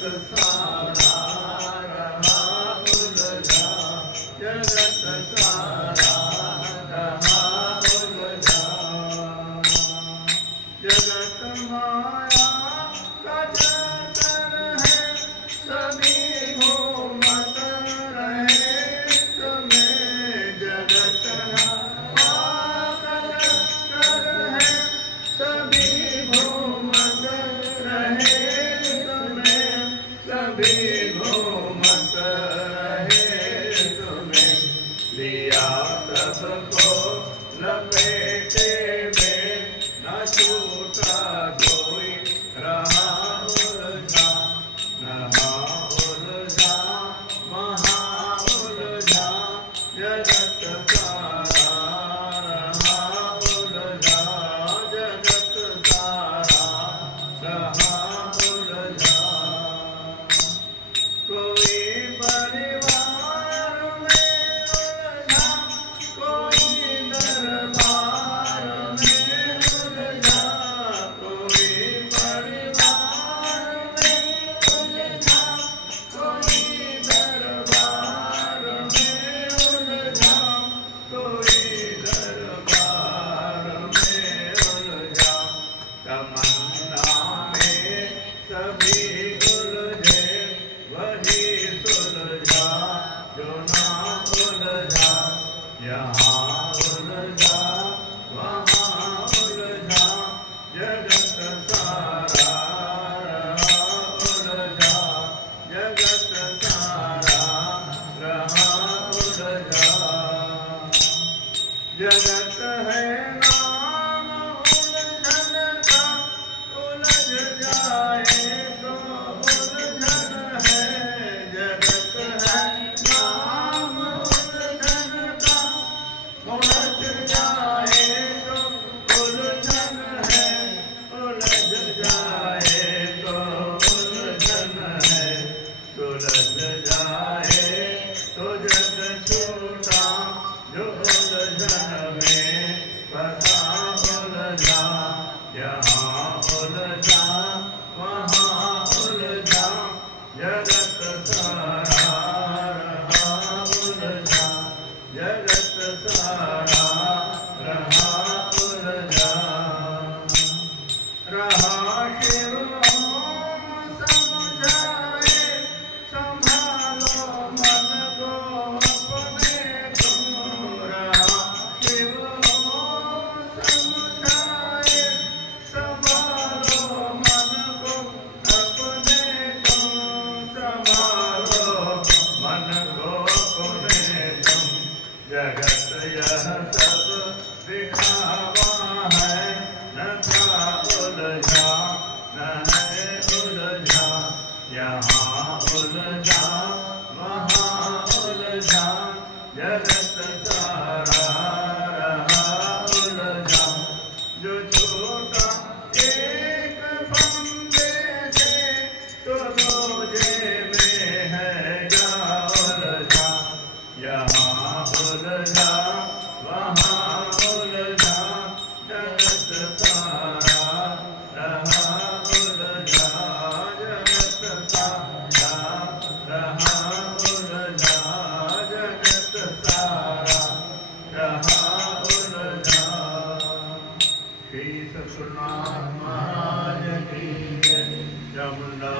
सारा रहा उलझा, जगत सारा रहा उलझा। जगत माया का चक्कर है, सभी घूमत रहे इसमें। जगत माया का चक्कर है, सभी घूमत रहे इसमें, सभी घूमत रहे इसमें। लिया सबको लपेटे में, न छूटा कोई रहा उलझा, रहा उलझा महा उलझा। जगत सारा रहा उलझा, जगत सारा रहा उलझा। कोई परिवार में उलझा, कोई दरबार में उलझा। कोई परिवार में उलझा, कोई दरबार में उलझा। कोई दरबार में उलझा। तमन्ना में सभी उलझे, वही सुलझा जो ना उलझा। यहाँ उलझा वहाँ उलझा, जगत सारा रहा उलझा, जगत सारा रहा उलझा। जगत है नाम उलझन का, उलझ जाए तो उलझन है। जगत है नाम उलझन का, उलझ जाए तो उलझन है, उलझ जाए तो उलझन है। सुलझ जाए तो जग छूटा, जो उलझन में फंसा उलझा। यहाँ उलझा वहाँ उलझा, जगत सारा रहा उलझा, जगत सारा रहा उलझा। रहा शिव ओम समझाए, संभालो मन को अपने तुम। रहा शिव ओम समझाए, संभालो मन को अपने तुम। संभालो मन को अपने तुम। जगत यह सब दिखावा है, न था उलझा न है उलझा। यहाँ उलझा वहाँ उलझा, जगत सारा रहा उलझा। जो छोटा एक फंदे से, तो रोजे में है जा उलझा। यहाँ उलझा वहाँ उलझा, जगत सारा रहा उलझा, जगत सारा रहा उलझा, जगत सारा रहा उलझा। श्री सतनाम महाराज की जय। जमुना